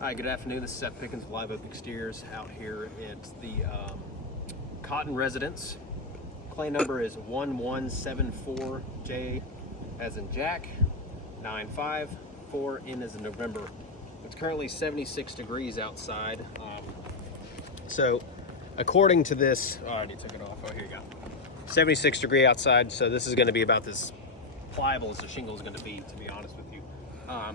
Hi, good afternoon. This is Seth Pickens of Live Oak Exteriors out here at the Cotton residence. Claim number is 1174J as in Jack, 954 N as in November. It's currently 76 degrees outside. So according to this, I already took it off. Oh, here you go. 76 degree outside. So this is going to be about as pliable as the shingle is going to be honest with you.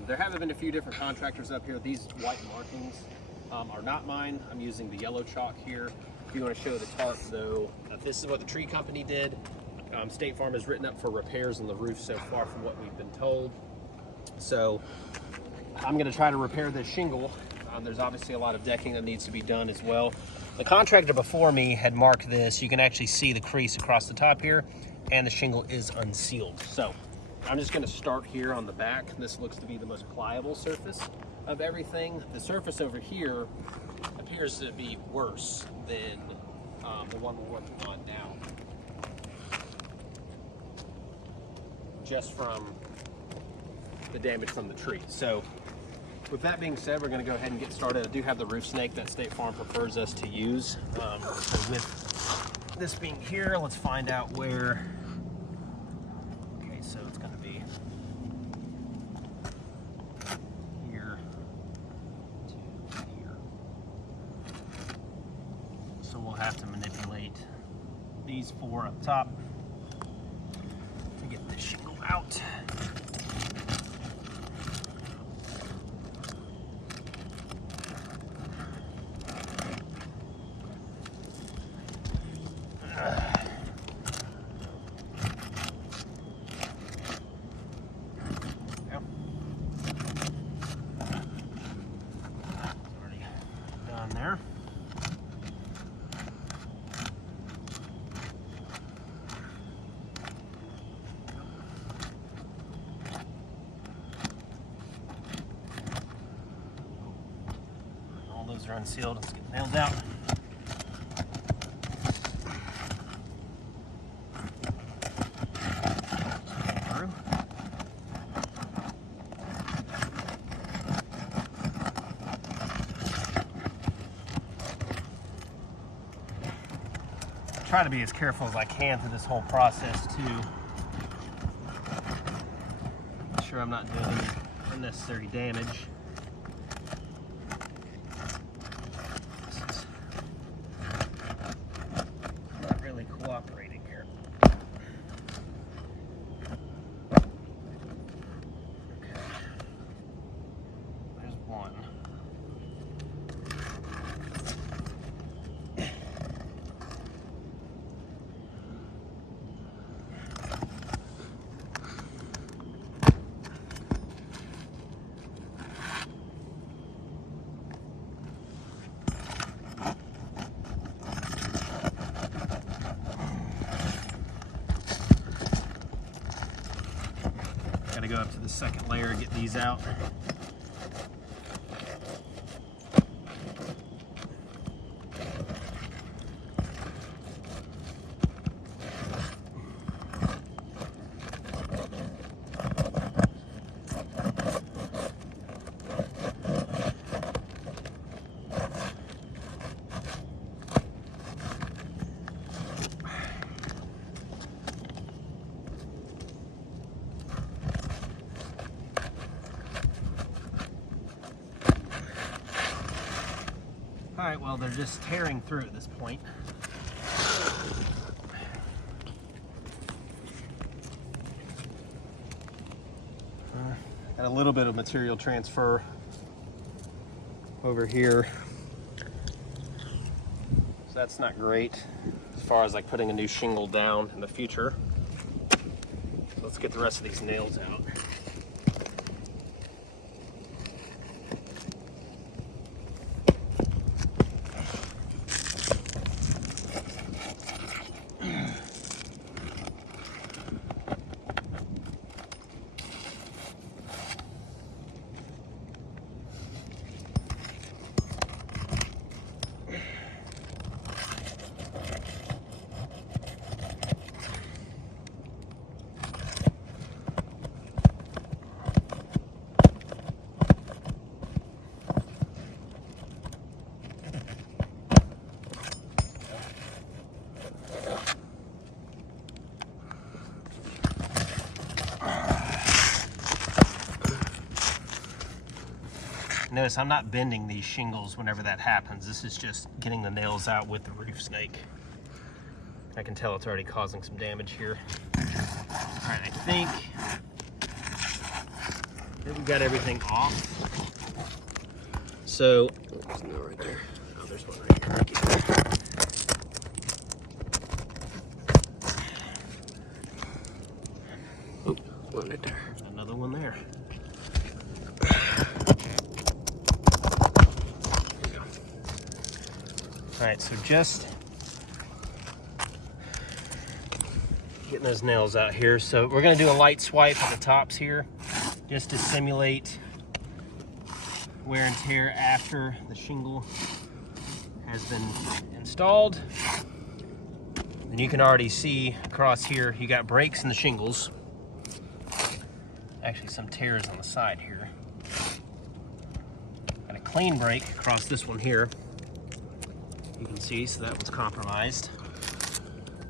There have been a few different contractors up here. These white markings are not mine. I'm using the yellow chalk here. If you want to show the tarp though, this is what the tree company did. State Farm has written up for repairs on the roof so far from what we've been told. So I'm going to try to repair this shingle. There's obviously a lot of decking that needs to be done as well. The contractor before me had marked this. You can actually see the crease across the top here, and the shingle is unsealed. So I'm just going to start here on the back. This looks to be the most pliable surface of everything. The surface over here appears to be worse than the one we're working on now, just from the damage from the tree. So with that being said, we're going to go ahead and get started. I do have the roof snake that State Farm prefers us to use. So with this being here, let's find out where. Okay, so it's going to be here to here. So we'll have to manipulate these four up top to get this shingle out. There. All those are unsealed. Let's get the nails out. Try to be as careful as I can through this whole process too. Make sure I'm not doing any unnecessary damage. This is not really cooperating here. Okay. There's one. Gotta go up to the second layer and get these out. All right, well, they're just tearing through at this point. Got a little bit of material transfer over here. So that's not great as far as like putting a new shingle down in the future. So let's get the rest of these nails out. Notice I'm not bending these shingles whenever that happens. This is just getting the nails out with the roof snake. I can tell it's already causing some damage here. All right, I think we got everything off. So, there's no right there. Oh, there's one right here. Oh, one right there. Another one there. All right, so just getting those nails out here. So we're gonna do a light swipe at the tops here, just to simulate wear and tear after the shingle has been installed. And you can already see across here, you got breaks in the shingles. Actually some tears on the side here. Got a clean break across this one here. You can see, so that one's compromised.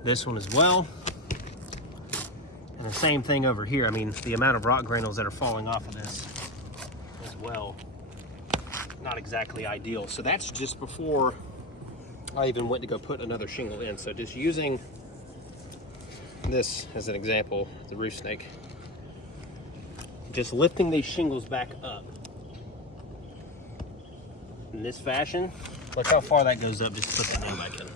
This one as well. And the same thing over here. I mean, the amount of rock granules that are falling off of this as well, not exactly ideal. So that's just before I even went to go put another shingle in. So just using this as an example, the roof snake, just lifting these shingles back up in this fashion. Look how far that goes up just to put the nail back in.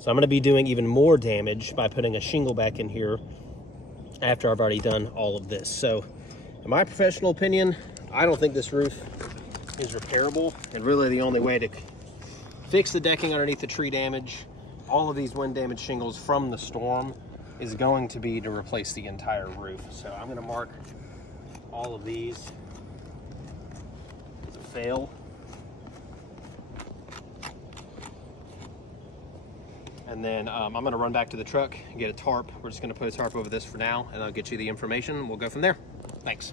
So I'm gonna be doing even more damage by putting a shingle back in here after I've already done all of this. So in my professional opinion, I don't think this roof is repairable. And really the only way to fix the decking underneath the tree damage, all of these wind damage shingles from the storm, is going to be to replace the entire roof. So I'm gonna mark all of these as a fail. And then I'm gonna run back to the truck and get a tarp. We're just gonna put a tarp over this for now, and I'll get you the information. We'll go from there. Thanks.